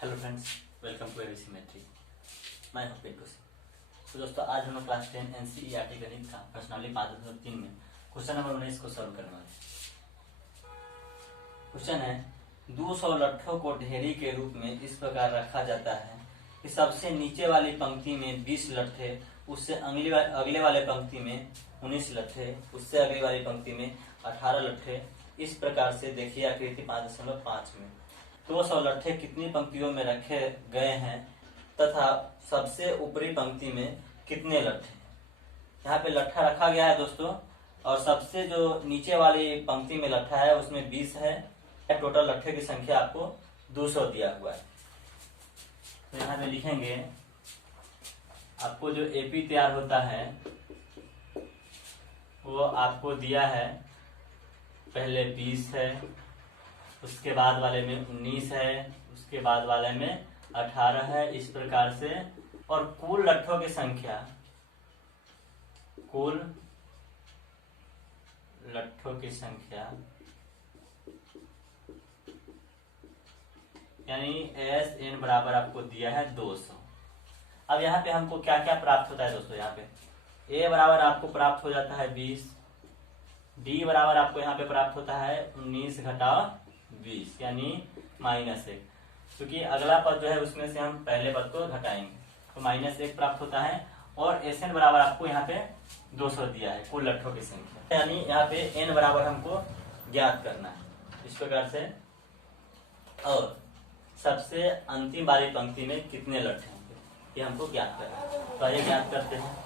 Hello friends, welcome to ABC मैथ्री। मैं हूं पिंटू सिंह। तो दोस्तों, आज हम लोग क्लास 10 एनसीईआरटी गणित का प्रश्नावली 5.3 में क्वेश्चन नंबर 19 को सॉल्व करने वाले। क्वेश्चन है, 200 लट्ठों को ढेरी के रूप में इस प्रकार रखा जाता है कि सबसे नीचे वाली पंक्ति में 20 लट्ठे, उससे अगले वाले पंक्ति में 19 लट्ठे, उससे अगली वाली पंक्ति में 18 लट्ठे। इस प्रकार से देखिए आकृति 5.5 में 200 लट्ठे कितनी पंक्तियों में रखे गए हैं तथा सबसे ऊपरी पंक्ति में कितने लट्ठे। यहाँ पे लट्ठा रखा गया है दोस्तों, और सबसे जो नीचे वाली पंक्ति में लट्ठा है उसमें 20 है। टोटल लट्ठे की संख्या आपको 200 दिया हुआ है। तो यहाँ पे लिखेंगे, आपको जो एपी तैयार होता है वो आपको दिया है, पहले 20 है, उसके बाद वाले में 19 है, उसके बाद वाले में 18 है, इस प्रकार से। और कुल लट्ठों की संख्या, कुल लट्ठों की संख्या यानी एस एन बराबर आपको दिया है 200। अब यहाँ पे हमको क्या क्या प्राप्त होता है दोस्तों। यहाँ पे ए बराबर आपको प्राप्त हो जाता है 20, डी बराबर आपको यहाँ पे प्राप्त होता है 19 घटाव 20 यानी -1, क्योंकि अगला पद जो है उसमें से हम पहले पद को घटाएंगे तो -1 प्राप्त होता है। और एस एन बराबर आपको यहाँ पे 200 दिया है कुल लट्ठों की संख्या, यानी यहाँ पे एन बराबर हमको ज्ञात करना है इस प्रकार से। और सबसे अंतिम वाली पंक्ति में कितने लट्ठे होंगे ये हमको ज्ञात करना है। तो आइए ज्ञात करते हैं।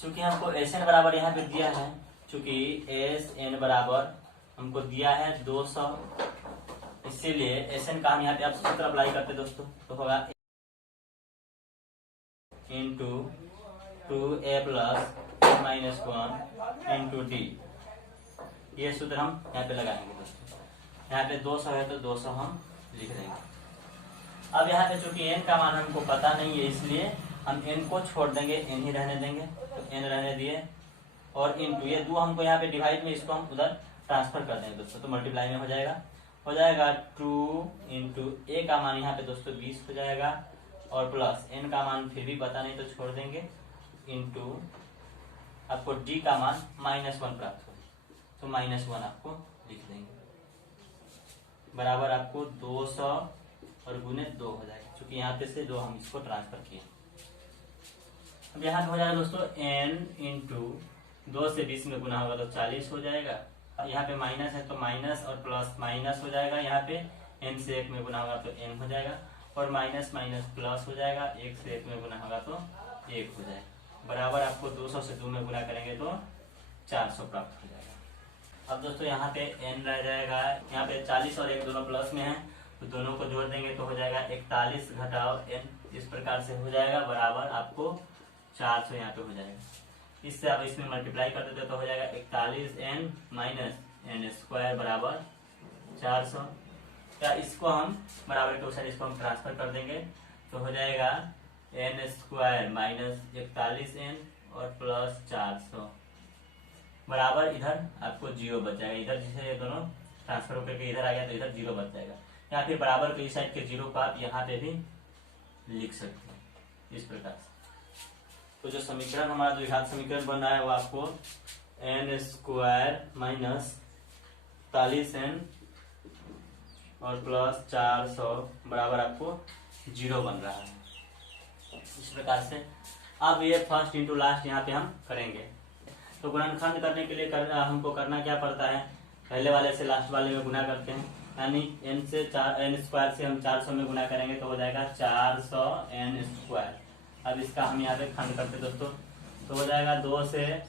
चूंकि हमको एस एन बराबर यहाँ पे दिया है, चूंकि एस एन बराबर हमको दिया है 200, इसीलिए एस एन का हम यहाँ पे आप सूत्र अप्लाई करते दोस्तों, तो होगा इंटू 2a + -1 इंटू डी। ये सूत्र हम यहाँ पे लगाएंगे दोस्तों। यहाँ पे 200 है तो 200 हम लिख देंगे। अब यहाँ पे चूंकि n का मान हमको पता नहीं है, इसलिए हम n को छोड़ देंगे, n ही रहने देंगे, तो n रहने दिए। और इंटू ये 2 हमको यहाँ पे डिवाइड में, इसको हम उधर ट्रांसफर कर देंगे दोस्तों, तो मल्टीप्लाई में हो जाएगा 2 इंटू a का मान यहाँ पे दोस्तों 20 हो जाएगा, और प्लस n का मान फिर भी पता नहीं तो छोड़ देंगे, इंटू आपको d का मान -1 प्राप्त हो, तो -1 आपको लिख देंगे, बराबर आपको 200 और गुने 2 हो जाएगा, क्योंकि यहाँ पे से 2 हम इसको ट्रांसफर किए। अब यहाँ पे हो जाएगा दोस्तों n इंटू 2 से 20 में गुना होगा तो 40 हो जाएगा। यहाँ पे माइनस है तो माइनस और प्लस माइनस हो जाएगा, यहाँ पे n से 1 में गुना होगा तो n हो जाएगा, और माइनस माइनस प्लस हो जाएगा, 1 से 1 में गुना होगा तो 1 हो जाएगा, बराबर आपको 200 से 2 में गुना करेंगे तो 400 प्राप्त हो जाएगा। अब दोस्तों यहाँ पे n रह जाएगा, यहाँ पे 40 और 1 दोनों प्लस में है, तो दोनों को जोड़ देंगे तो हो जाएगा 41 घटाव n, इस प्रकार से हो जाएगा, बराबर आपको 400 यहाँ पे हो जाएगा। इससे आप इसमें मल्टीप्लाई कर देते तो हो जाएगा 41n - n स्क्वायर बराबर 400। क्या इसको हम बराबर के अनुसार इसको हम ट्रांसफर कर देंगे तो हो जाएगा n स्क्वायर -41n और प्लस 400 बराबर, इधर आपको 0 बच जाएगा। इधर जैसे ये दोनों ट्रांसफर होकर के इधर आ गया तो इधर 0 बच जाएगा, या फिर बराबर के इस साइड के 0 को आप यहाँ पे भी लिख सकते हैं इस प्रकार से। तो जो समीकरण हमारा द्विघात समीकरण बन रहा है वो आपको n स्क्वायर -41n और प्लस 400 बराबर आपको 0 बन रहा है इस प्रकार से। अब ये फर्स्ट इंटू लास्ट यहाँ पे हम करेंगे, तो गुणनखंड करने के लिए हमको करना क्या पड़ता है, पहले वाले से लास्ट वाले में गुना करते हैं, यानी n स्क्वायर से हम 400 में गुना करेंगे तो हो जाएगा 400n स्क्वायर। अब इसका हम यहाँ पे खंड करते दोस्तों, तो हो जाएगा 2 से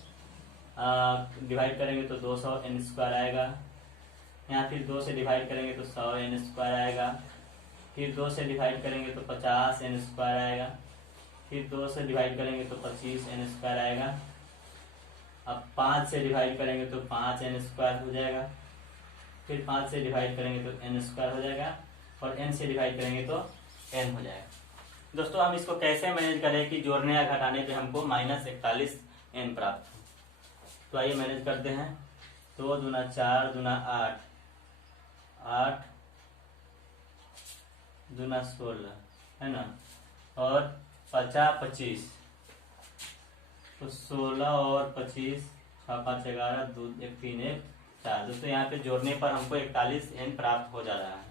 डिवाइड करेंगे तो 200n स्क्वायर आएगा, यहाँ फिर 2 से डिवाइड करेंगे तो 100n स्क्वायर आएगा, फिर 2 से डिवाइड करेंगे तो 50n स्क्वायर आएगा, फिर 2 से डिवाइड करेंगे तो 25n स्क्वायर आएगा। अब 5 से डिवाइड करेंगे तो 5n स्क्वायर हो जाएगा, फिर 5 से डिवाइड करेंगे तो n स्क्वायर हो जाएगा, और n से डिवाइड करेंगे तो n हो जाएगा। दोस्तों हम इसको कैसे मैनेज करें कि जोड़ने या घटाने पे हमको -41n प्राप्त हो, तो आइए मैनेज करते हैं। 2 दूना 4 दूना 8, 8 दूना 16 है ना, और 50 25, तो 16 और 25, 6 5 11, 2 1 3 1 4। दोस्तों यहाँ पे जोड़ने पर हमको 41n प्राप्त हो जा रहा है।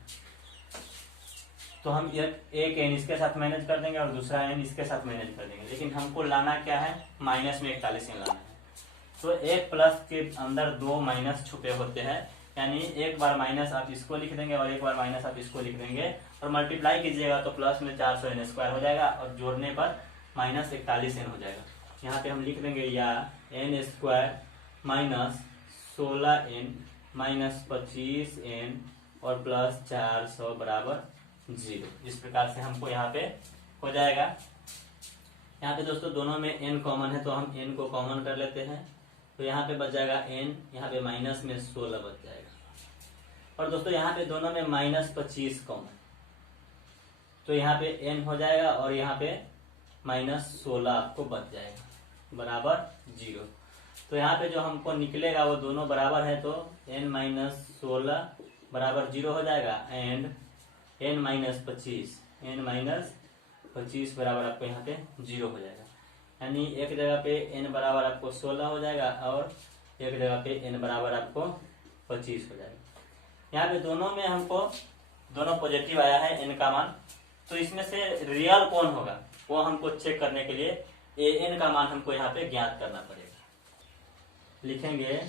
तो हम एक n इसके साथ मैनेज कर देंगे और दूसरा n इसके साथ मैनेज कर देंगे, लेकिन हमको लाना क्या है, माइनस में 41n लाना है। तो एक प्लस के अंदर दो माइनस छुपे होते हैं, यानी एक बार माइनस आप इसको लिख देंगे और एक बार माइनस आप इसको लिख देंगे और मल्टीप्लाई कीजिएगा तो प्लस में 400n² हो जाएगा और जोड़ने पर माइनस 41n हो जाएगा। यहाँ पे हम लिख देंगे या n² minus 16n minus 25n और प्लस 400 बराबर 0। इस प्रकार से हमको यहाँ पे हो जाएगा। यहाँ पे दोस्तों दोनों में n कॉमन है तो हम n को कॉमन कर लेते हैं, तो यहाँ पे बच जाएगा n, यहाँ पे माइनस में 16 बच जाएगा। और दोस्तों यहाँ पे दोनों में माइनस 25 कॉमन, तो यहाँ पे n हो जाएगा और यहाँ पे माइनस 16 आपको बच जाएगा बराबर 0। तो यहाँ पे जो हमको निकलेगा वो दोनों बराबर है, तो n माइनस 16 बराबर 0 हो जाएगा एंड n माइनस 25 बराबर आपको यहाँ पे 0 हो जाएगा। यानी एक जगह पे n बराबर आपको 16 हो जाएगा और एक जगह पे n बराबर आपको 25 हो जाएगा। यहाँ पे दोनों में हमको दोनों पॉजिटिव आया है n का मान, तो इसमें से रियल कौन होगा वो हमको चेक करने के लिए an का मान हमको यहाँ पे ज्ञात करना पड़ेगा। लिखेंगे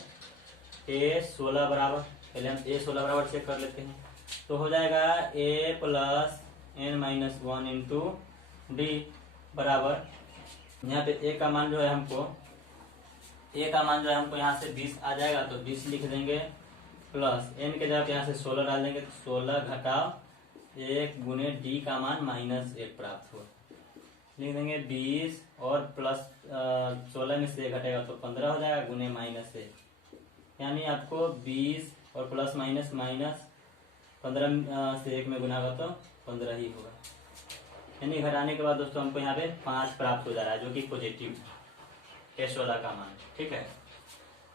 a16 बराबर, पहले हम a16 बराबर चेक कर लेते हैं, तो हो जाएगा a plus n minus 1 into D बराबर, यहाँ पे a का मान जो है हमको यहाँ से 20 आ जाएगा तो 20 लिख देंगे, प्लस n के जगह पे यहाँ से 16 डाल देंगे तो 16 घटाओ 1 गुने d का मान माइनस 1 प्राप्त हो, लिख देंगे 20 और प्लस 16 में से 1 घटेगा तो 15 हो जाएगा गुने माइनस 1, यानी आपको 20 और प्लस माइनस 15 से 1 में गुना होगा तो 15 ही होगा। यानी घटाने के बाद दोस्तों हमको यहाँ पे 5 प्राप्त हो जा रहा है, जो कि पॉजिटिव है S16 का मान। ठीक है,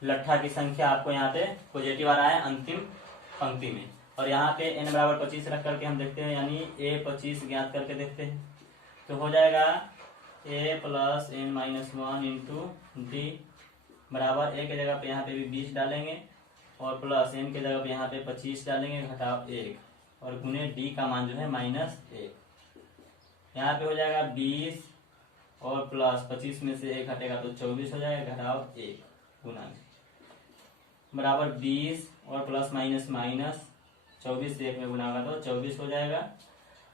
लट्ठा की संख्या आपको यहाँ पे पॉजिटिव आ रहा है अंतिम पंक्ति में, और यहाँ पे n बराबर 25 रख करके हम देखते हैं, यानी a 25 ज्ञात करके देखते हैं, तो हो जाएगा a plus n minus 1 into D बराबर a के जगह पे यहाँ पे भी 20 डालेंगे और प्लस n के जगह पे यहाँ पे 25 डालेंगे घटाओ 1 और गुने d का मान जो है माइनस 1। यहाँ पे हो जाएगा 20 और प्लस 25 में से 1 हटेगा तो 24 हो जाएगा घटाओ 1 गुना बराबर 20 और प्लस माइनस 24 से 1 में गुना होगा तो 24 हो जाएगा।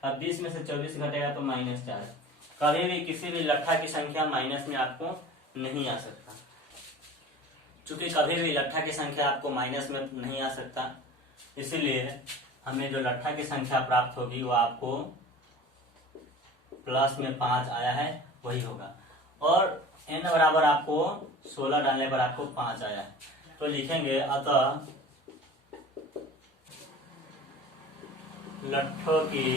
अब 20 में से 24 घटेगा तो -4। कभी भी किसी भी लट्ठा की संख्या माइनस में आपको नहीं आ सकता, चूंकि कभी भी लट्ठा की संख्या आपको माइनस में नहीं आ सकता, इसीलिए हमें जो लट्ठा की संख्या प्राप्त होगी वो आपको प्लस में 5 आया है वही होगा, और n बराबर आपको 16 डालने पर आपको 5 आया है, तो लिखेंगे अतः लट्ठों की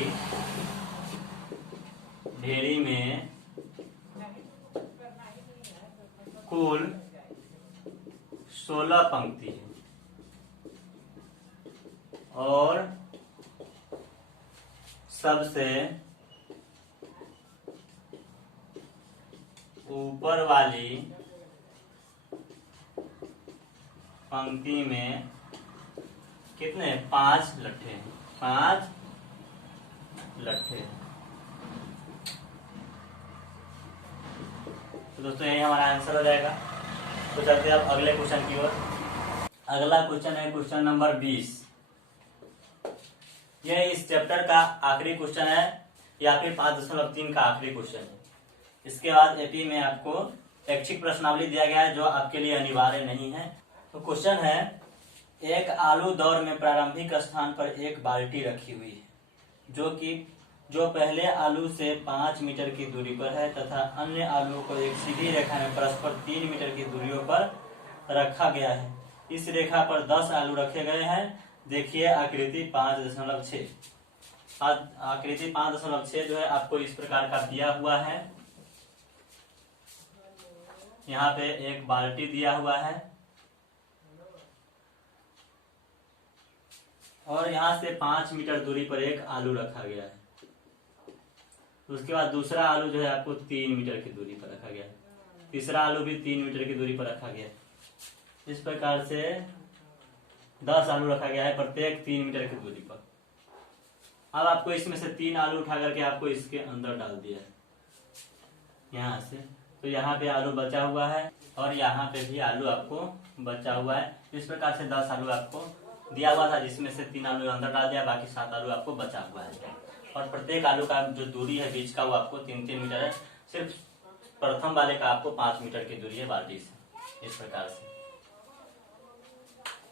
ढेरी में कुल 16 पंक्ति है और सबसे ऊपर वाली पंक्ति में कितने 5 लट्ठे हैं, 5 लट्ठे। तो दोस्तों यही हमारा आंसर हो जाएगा। तो चलते हैं अब अगले क्वेश्चन की ओर। अगला क्वेश्चन है क्वेश्चन नंबर 20। यह इस चैप्टर का आखिरी क्वेश्चन है या फिर 5.3 का आखिरी क्वेश्चन है। इसके बाद एपी में आपको ऐच्छिक प्रश्नावली दिया गया है जो आपके लिए अनिवार्य नहीं है। तो क्वेश्चन है, एक आलू दौर में प्रारंभिक स्थान पर एक बाल्टी रखी हुई है जो पहले आलू से 5 मीटर की दूरी पर है तथा अन्य आलुओं को एक सीधी रेखा में परस्पर 3 मीटर की दूरियों पर रखा गया है। इस रेखा पर 10 आलू रखे गए हैं। देखिए आकृति 5.6। आकृति 5.6 जो है आपको इस प्रकार का दिया हुआ है। यहाँ पे एक बाल्टी दिया हुआ है और यहाँ से 5 मीटर दूरी पर एक आलू रखा गया है। उसके बाद दूसरा आलू जो है आपको 3 मीटर की दूरी पर रखा गया है, तीसरा आलू भी 3 मीटर की दूरी पर रखा गया है। इस प्रकार से 10 आलू रखा गया है प्रत्येक 3 मीटर की दूरी पर। अब आपको इसमें से 3 आलू उठा करके आपको इसके अंदर डाल दिया है यहाँ से, तो यहाँ पे आलू बचा हुआ है और यहाँ पे भी आलू आपको बचा हुआ है। इस प्रकार से 10 आलू आपको दिया हुआ था, जिसमें से 3 आलू अंदर डाल दिया, बाकी 7 आलू आपको बचा हुआ है। और प्रत्येक आलू का जो दूरी है बीच का वो आपको 3-3 मीटर है। सिर्फ प्रथम वाले का आपको 5 मीटर की दूरी है बाल्टी से। इस प्रकार से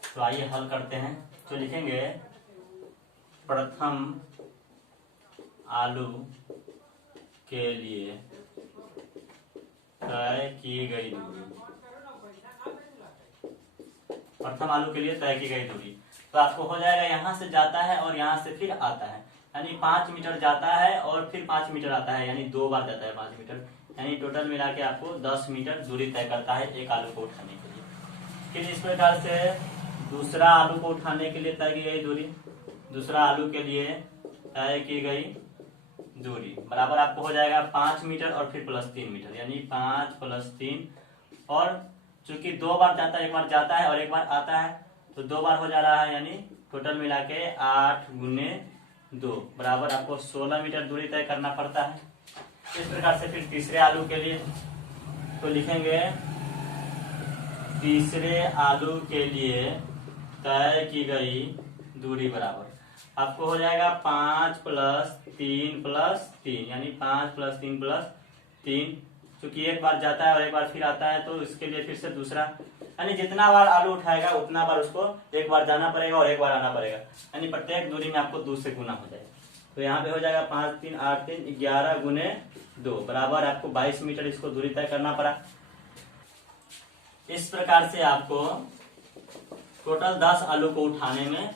तो आइए हल करते हैं। तो लिखेंगे प्रथम आलू के लिए तय की गई दूरी, प्रथम आलू के लिए तय की गई दूरी, तो आपको हो जाएगा यहाँ से जाता है और यहाँ से फिर आता है, यानी 5 मीटर जाता है और फिर 5 मीटर आता है, यानी 2 बार जाता है 5 मीटर, यानी टोटल मिला के आपको 10 मीटर दूरी तय करता है एक आलू को उठाने के लिए। फिर इस प्रकार से दूसरा आलू को उठाने के लिए तय की गई दूरी, दूसरा आलू के लिए तय की गई दूरी बराबर आपको हो जाएगा 5 मीटर और फिर प्लस 3 मीटर, यानी 5 + 3, और चूंकि 2 बार जाता है, एक बार जाता है और एक बार आता है, तो 2 बार हो जा रहा है, यानी टोटल मिला के 8 × 2 बराबर आपको 16 मीटर दूरी तय करना पड़ता है। इस प्रकार से फिर तीसरे आलू के लिए तो लिखेंगे तीसरे आलू के लिए तय की गई दूरी बराबर आपको हो जाएगा 5 + 3 + 3, यानी 5 + 3 + 3, क्योंकि एक बार जाता है और एक बार फिर आता है, तो इसके लिए फिर से दूसरा, यानी जितना बार आलू उठाएगा उतना बार उसको एक बार जाना पड़ेगा और एक बार आना पड़ेगा, यानी प्रत्येक दूरी में आपको 2 से गुना हो जाएगा। तो यहाँ पे हो जाएगा 5 × 3 = 8 × 3 = 11 × 2 बराबर आपको 22 मीटर इसको दूरी तय करना पड़ा। इस प्रकार से आपको टोटल 10 आलू को उठाने में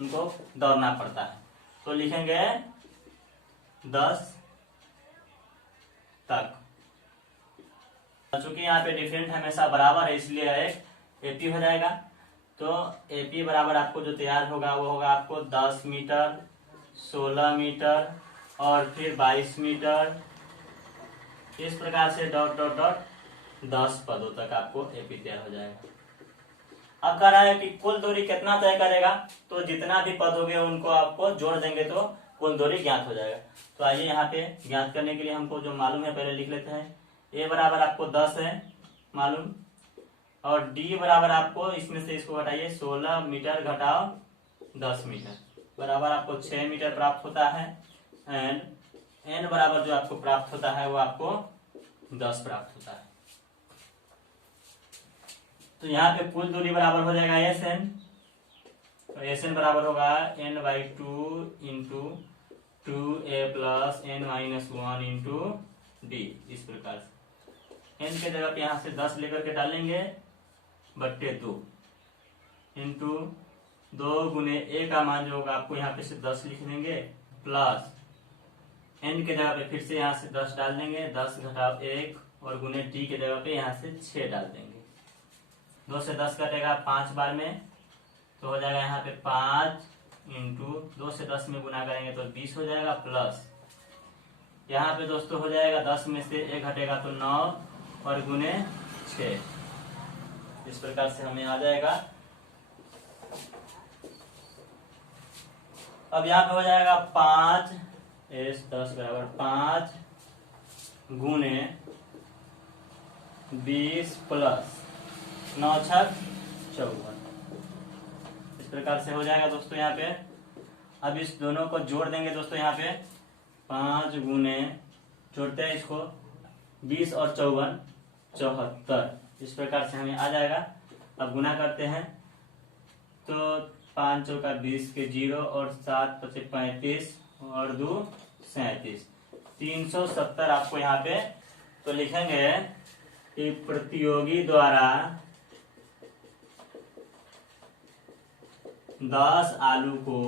उनको दौड़ना पड़ता है। तो लिखेंगे 10 तक। चूंकि यहाँ पे डिफरेंट हमेशा बराबर है, इसलिए एक एपी हो जाएगा। तो एपी बराबर आपको जो तैयार होगा वो होगा आपको 10 मीटर, 16 मीटर और फिर 22 मीटर, इस प्रकार से ... 10 पदों तक आपको एपी तैयार हो जाएगा। अब कह रहा है कि कुल दूरी कितना तय करेगा, तो जितना भी पद होंगे उनको आपको जोड़ देंगे तो कुल दूरी ज्ञात हो जाएगा। तो आइए यहाँ पे ज्ञात करने के लिए हमको जो मालूम है पहले लिख लेते हैं। ए बराबर आपको 10 है मालूम, और डी बराबर आपको इसमें से इसको घटाइए 16 मीटर घटाओ 10 मीटर बराबर आपको 6 मीटर प्राप्त होता है, एंड एन बराबर जो आपको प्राप्त होता है वो आपको 10 प्राप्त होता है। तो यहाँ पे कुल दूरी बराबर हो जाएगा SN, तो SN बराबर होगा n/2 × 2a + n - 1 × d। इस प्रकार से n के जगह पे यहाँ से 10 लेकर के डालेंगे /2 इंटू 2 × a का मान जो होगा आपको यहाँ पे से 10 लिख देंगे, प्लस n के जगह पे फिर से यहाँ से 10 डाल देंगे, 10 - 1 और गुने d के जगह पे यहाँ से 6 डाल देंगे। 2 से 10 कटेगा 5 बार में, तो हो जाएगा यहाँ पे 5 इंटू 2 से 10 में गुना करेंगे तो 20 हो जाएगा, प्लस यहाँ पे दोस्तों हो जाएगा 10 में से 1 घटेगा तो 9 और गुने 6। इस प्रकार से हमें आ जाएगा। अब यहाँ पे हो जाएगा 5 S 10 बराबर 5 गुने 20 प्लस 9 × 6 = 54। इस प्रकार से हो जाएगा दोस्तों यहाँ पे। अब इस दोनों को जोड़ देंगे दोस्तों, यहाँ पे 5 गुने जोड़ते हैं इसको 20 और 54 74। इस प्रकार से हमें आ जाएगा। अब गुना करते हैं तो 5 चौका 20 के 0 और 7 × 5 = 35 और 2 = 37, 370 आपको यहाँ पे। तो लिखेंगे कि प्रतियोगी द्वारा 10 आलू को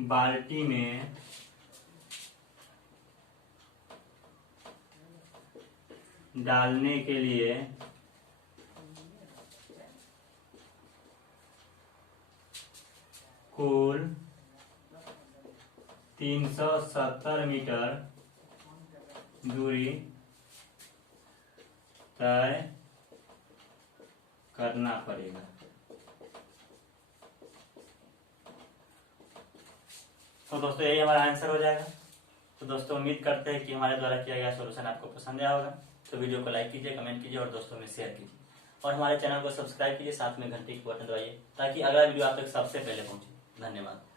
बाल्टी में डालने के लिए कुल 370 मीटर दूरी तय करना पड़ेगा। तो दोस्तों यही हमारा आंसर हो जाएगा। तो दोस्तों उम्मीद करते हैं कि हमारे द्वारा किया गया सॉल्यूशन आपको पसंद आया होगा। तो वीडियो को लाइक कीजिए, कमेंट कीजिए और दोस्तों में शेयर कीजिए और हमारे चैनल को सब्सक्राइब कीजिए, साथ में घंटी की बटन दबाइए ताकि अगला वीडियो आप तक सबसे पहले पहुंचे। धन्यवाद।